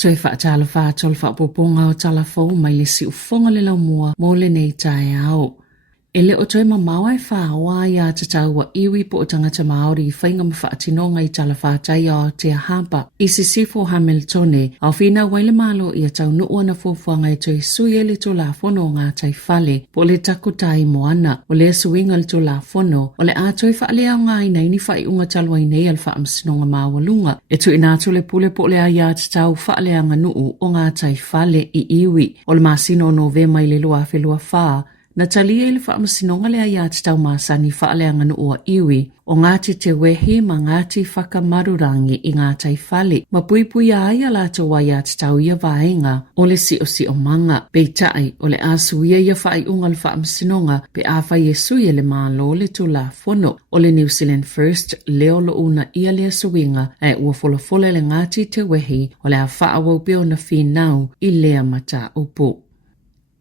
Toi whaatala whaatol whaapoponga o talafou mai le si ufonga le lau mua mo le nei tae au. E le o toi mamawa e whaoa ia te tau wa iwi po o tangata Māori i whainga ma whaatinonga i tala whaatai o te ahapa. I se sifo Hamiltone, au whina waile malo i a tau nuua na fufuanga e toi sui e le to la fono ngā tai whale, po le takutai moana, o le suinga le to la fono, o le a toi whaale au ngā ina ini whai unga talwa i nei al whaamsinonga mawalunga. E tu inatu le pule po le a ia te tau whaale anga nuu o ngā tai whale i iwi, o le masino no ve mai le lua whelua whaa, na talia ili whaamasinoga lea ia te tau masani whaaleangana ua iwi o ngāti te wehi ma ngāti whakamarurangi i ngā tai whale. Ma puipui a ia lato wa ia te tau ia vaenga o le si o manga. Peitai o le asuia ia whai unga le whaamasinoga pe a whai e sui le mālo le tu la fono o le New Zealand First leo lo una ia lea suinga e ua folafole le ngāti te wehi o le a whaawau peo na whinau i lea mata upo.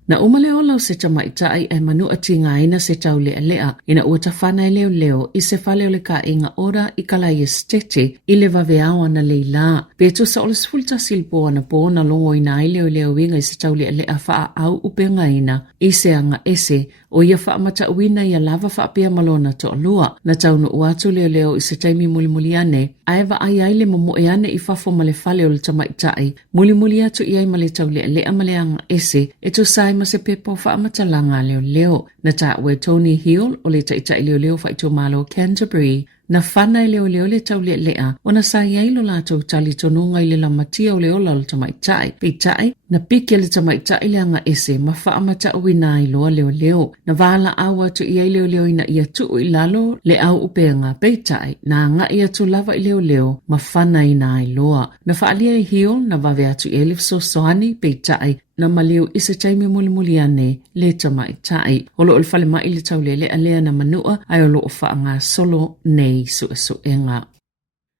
Na umale o lau se tamaitai e manu ati ngā ina se tau lea lea, ina ua tawhana leo leo i se whale o le ka inga ora i kalai estete i le waweawa na leila. Petu sa o le sfulta silpoa na po na longo ina i leo leo winga i se tau lea lea wha au upe ngā ina i se anga ese o ia wha mata uina i a lava wha pia malona to alua. Na tau no uatu leo leo i se taimi muli ane, aewa ai ai le momo e ane i whafo ma le whale o le tamaitai. Muli atu i ai ma le tau lea lea ma le anga ese, e tu sai ma se pepo whamatalanga leo leo. Na tawe Tony Hill o le taitai leo leo whaitu malo Canterbury. Na whana leo leo le tau lea lea o na sa iai lo lato tali tonunga i le lamatia o leo lalo tamaitai. Peitai, na piki le tamaitai le anga ese ma whaamata uina i loa leo leo. Na wala awa tu iai leo leo ina ia tuu i lalo le au upenga. Peitai, na anga ia tu lava i leo leo ma whana ina i loa. Na whaalia i Hill na wawe atu elif so soani. Peitai, na maliu isa taimi muli ane le tamaitai. Olo ul whale mai le tau lea lea na manua ai olo o whaanga solo nei suenga.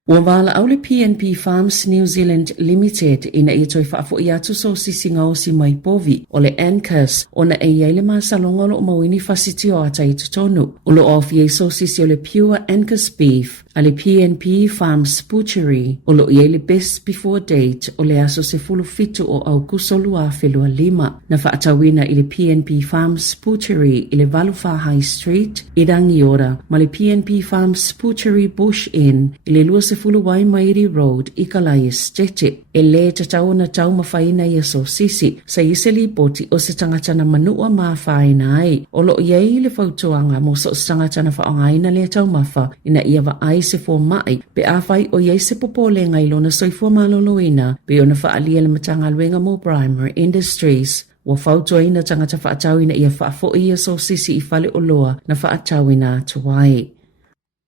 Ua wala au le PNP Farms New Zealand Limited ina i toi whaafo i atu so sisinga o si mai povi o le Anchors o na e iai le masalonga lo o mawini fasiti o ata i tutonu. O lo ofi e so sisi o le Pure Anchors Beef a le PNP Farms Butchery o lo iai le Best Before Date o le aso se fulu fitu o au kusolua felua lima. Na whaatawina i le PNP Farms Butchery i le Valufa High Street i rangi ora ma le PNP Farms Butchery Bush Inn i le lua se fulu wai Mairi Road i kalai estete. E le te tau na tau mawhaina i aso sisi sa iseli poti o se tangatana manua mawhaina ai. O lo iei le fautuanga mo so tangatana whaongaina le tau mawha ina ia wa ai se fo mai pe awhai o iei se popole ngai lona soifua maloloina pe o na whaalia le matanga luenga mo Primary Industries. Wa fautuaina tangata whaatawina ia whaafo i aso sisi i fale o loa na whaatawina tuwai.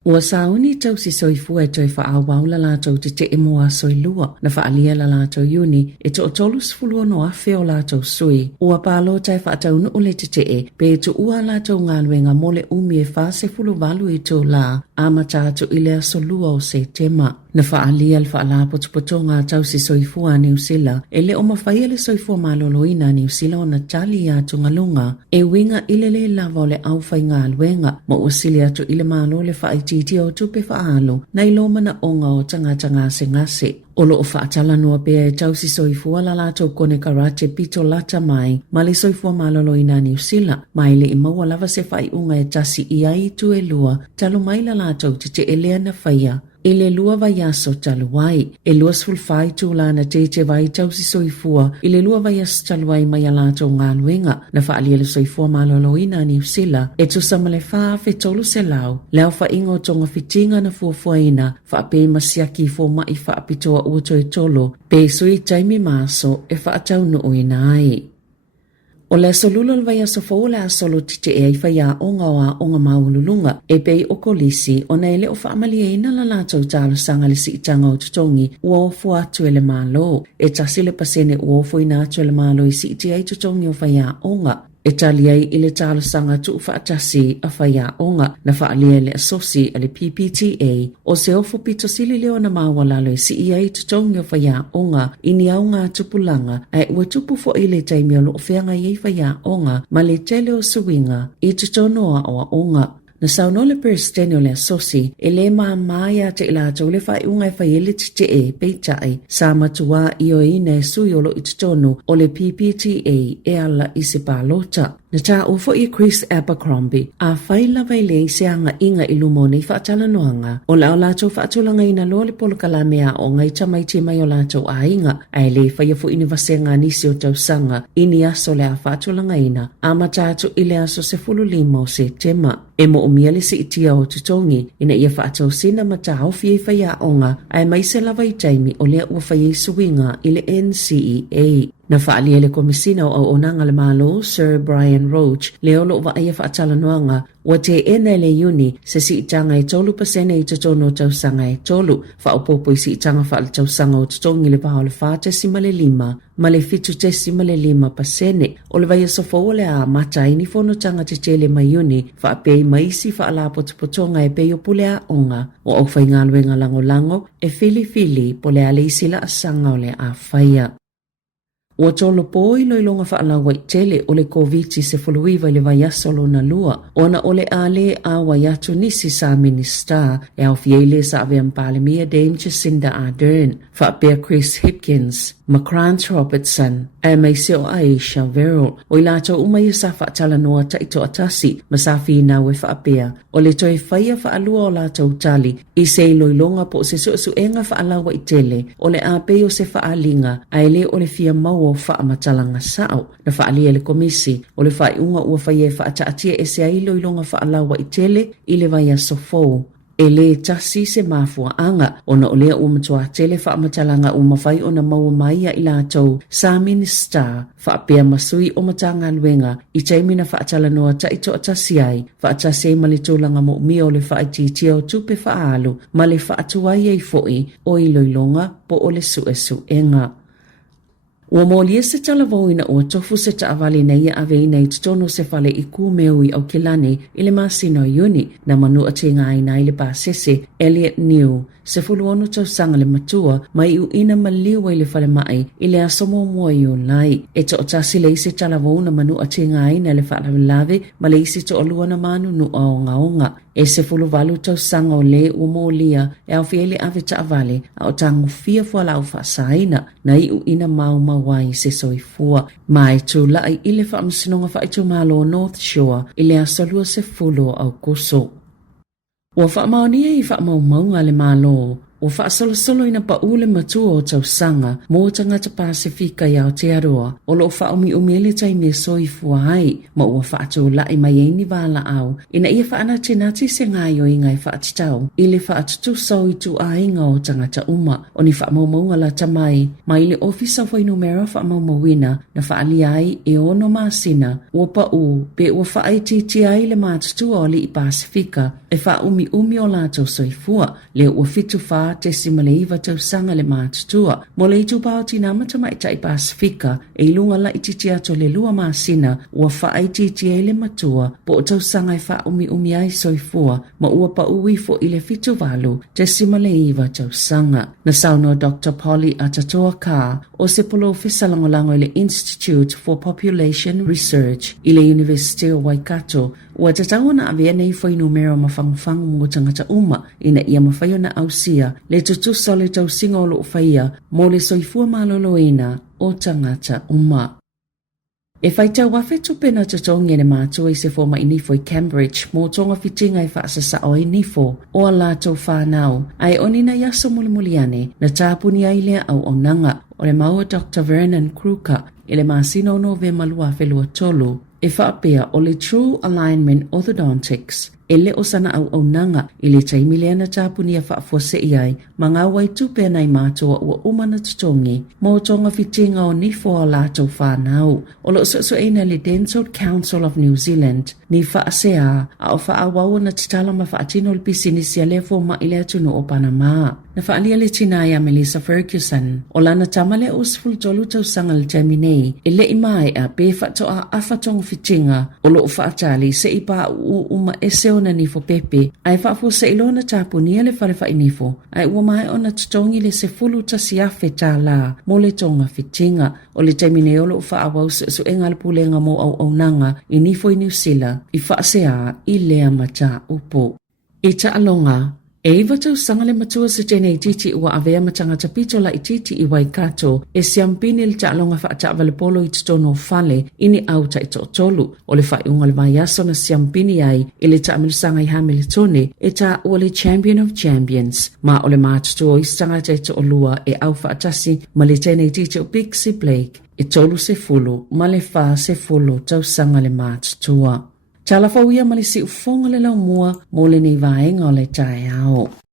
Ua sauni tau si soifua e toi whaawau la lātou te moa soilua na whaalia la lātou uni e to tolus fulua no awhi o lātou sui. Ua pālo tai whaatau no le te pe to ua lātou ngāluenga mole umi e whaase fulu valu i tō la ama tātou i lea solua o se tema. Na whaalia al whaala potopoto ngā tau si soifua New Zealand e le o mawhaia le soifua maloloina New Zealand o na tali atu ngalunga e winga ilele lava o le awhai ngā luenga ma usili atu ile malo le whaititi o tupe whaalo na iloma na onga o tangata ngase ngase. Olo o whaatala noa pea e tau si soifua la lātou kone karate pito lata mai ma le soifua maloloina New Zealand mai le i maua lava se whai unga e tasi i ai tu e lua talo mai la lātou te elea na whaia. E le lua vai aso taluai. E lua sfulfai tūla na te vai tau si soifua. I le lua vai aso taluai mai alato ngā nuenga. Na whaalia le soifua maloloina New Zealand. E tu samale wha fe tolu se lau. Leo wha ingo tonga fitinga na fuafuaina. Wha pe masiaki fo mai wha apitoa uto e tolo. Pe sui taimi maso e wha atau no oina ai. O le solulol vai aso fo le asolo tite e ai whaia onga wa onga maululunga e pei o kolisi o na ele o whaamalia ina la lātou tālo sanga le si itanga o tutongi ua ofu atu ele malo. E tasile pasene ua ofu ina atu ele malo i si iti ai tutongi o whaia onga. E tali ai ile tālo sanga tu whaatasi a whaia onga na whaalia le asosi ale PPTA o se ofo pito sili leo na mawalalo e si i ai tutongi o whaia onga ini au ngā tupulanga e ua tupu fo ile taimi o lo feanga i whaia onga ma le tele o suinga i tutonoa o onga. Na sauno le perstenio le sosi e le mamaya te ila tau le fai ungai fai ele te e peitai sa matua i o ine suiolo i tonu o le PPTA e ala i se palota. Na tā ufo i Chris Abercrombie a fai lava i le se anga inga i lumo nei whaatala noanga o la o lātou whaatulanga ina loa le polo kalamea o ngai tamai te mai o lātou a inga ai le fai afu ini vasenga nisi o tau sanga ini aso le a whaatulanga ina a matatu i le aso se fulu lima o se tema. E mo umia le si itia o tutongi ina ia whaatau sina matau fie fai a onga ai mai se lava i taimi o lea ua fai e suinga i le NCEA. Na whaalia le komisina o onanga le malo, Sir Brian Roach, leo lo wa aia whaatala noanga, wa te ena le uni se si itanga e tolu pasene i tatono tau sanga e tolu, whaopopo i si itanga whaale tau sanga o tatongi le paha o le whaate sima le lima, ma le fitu te sima le lima pasene, o le vai sofo le a mata ini fono tanga te tele mai uni, whaapei maisi whaala potopotonga e peyo pule a onga, o au whai ngaluenga lango lango, e fili po le ale isila asanga o le a whaia. Ua tolo poi loilonga whaala wai tele o le COVID se fuluiva le vai asolo na lua. Ona o le ale a wai atu nisi sa minister e au fiele sa ave ampalemia Dame Jacinda Ardern. Whaapea Chris Hipkins, McCrance Robertson, e mai se o Aisha Verrill. O ilato umai sa whaatala noa taito atasi masafi na we whaapea. O le toi whaia whaalua o lato utali i se loilonga po se suenga whaala wai tele o le ape o se whaalinga ai le o le fia mau o whaamatala sao. Na whaalia le komisi o le whaiunga ua whaie whaataatia e se ailo ilonga whaalawa i tele i le vai asofou. E le tasi se mafua anga ona o lea umatua tele whaamatalanga umawhai ona maua maia i lātou sa minister whaapea masui o matanga luenga i taimina whaatala noa taito atasi ai whaatase malitulanga mo mio le whaititia o tupe whaalu ma le whaatuai ei foi o iloilonga po o le suenga. Ua molia se talavoina ua tofu se taavali na ia aveina i tutono se fale i kūmeui au kilani i le masino iuni na manu atinga aina i le pasese Elliot New se fuluono tau sanga le matua mai u ina maliwa i le fale mai i le asomo mua i online. E to otasi le isi talavoina manu atinga aina le fale lave ma le isi to olua na manu nu aonga onga. E se fulu valu tau sanga o le ua molia e au fieli ave taavali a o tangu fia fua lau whaasaina na i u ina mau mawai se soifua. Mai tu lai i le whaamsinonga whaitu malo North Shore i le asolua se fulu au kuso. Ua whaamaunia i whaamaumaunga le malo o whaasolo ina paule matua o tau sanga mō tangata Pasifika i Aotearoa o lo whaumi umele taimi e soifua hai ma ua whaatou lai mai eini wala au ina ia whaana tenati se ngai o ingai whaatitau i le whaatutu sau i tu a inga o tangata uma o ni whaamaumaunga la tamai ma i le ofisa whai numera whaamaumawina na whaali ai e ono masina ua pau pe ua whaaititi ai le mātutua o li i Pasifika e whaumi o lātou soifua le ua fitu wha te simaleiva tau sanga le mātutua. Mo le itu pao tina matamaita i Pasifika e ilunga la ititi ato le lua masina ua whaaititi e le matua po o tau sanga i wha ai soifua ma ua pa uifo i le fitu valu te simaleiva tau sanga. Na sauno Dr. Polly Atatoa Ka o se polo fisalangolango i le Institute for Population Research i le University of Waikato ua tatau na avea nei foi numero mawhanguwhangu mo tangata uma ina ia mawhaio na ausia le tutusa le tau singa o loo whaia mo le soifua maloloina o tangata uma. E whaita wafe tupena tatongi ne mātua i se fōma i nifo i Cambridge mō tonga fitinga i whaasasa o i nifo o a lātou whānau ai onina yaso mulimuliane na tāpuni ai lea au onanga o le maua Dr. Vernon Kruger i le māsino no ve malua whelua tolu e whaapea o le True Alignment Orthodontics e le o sana au onanga i le taimilea na tāpuni a whaafose i ai ma ngā wai tupe nei mātua ua umana tutongi mō tonga fitinga o nifo a lātou whānau o lo so eina le Dental Council of New Zealand ni whaasea a o whaawau na titala ma whaatino le pisinisi a lefo ma i le atunu o Panama. Na whaalia le tinai a Melissa Ferguson o lana tamale o sifulu tolu tau sanga le taminei e le imai a pe whato a awhatonga fitinga o lo whaatali se ipa uma ese ona nifo pepe ai whaafo se ilona tāpunia le whare wha nifo ai ua mai ona tutongi le se fulu tasi afe tā la mo le tonga fitinga o le taimine o lo whaawau su engal pulenga mo au nanga i nifo i New Zealand i whaasea i lea mata upo. I ta alonga, e iwa tau sanga le matua se tēnei titi ua avea matanga tapito la i titi i Waikato, e siampini le ta alonga whaata avalipolo i tutono fale ini auta i tolu. O le whaiunga le mai aso na siampini ai i le ta amilusanga i Hamiltone e ta ua le Champion of Champions. Ma o le mātutua i stanga te lua e au whaatasi ma le tēnei titi o Pixie Blake e tolu se fulu ma le wha se fulu tau sanga le mātutua. Tala fauia malisi ufonga le lau mua mo le nei vaenga o le tae ao.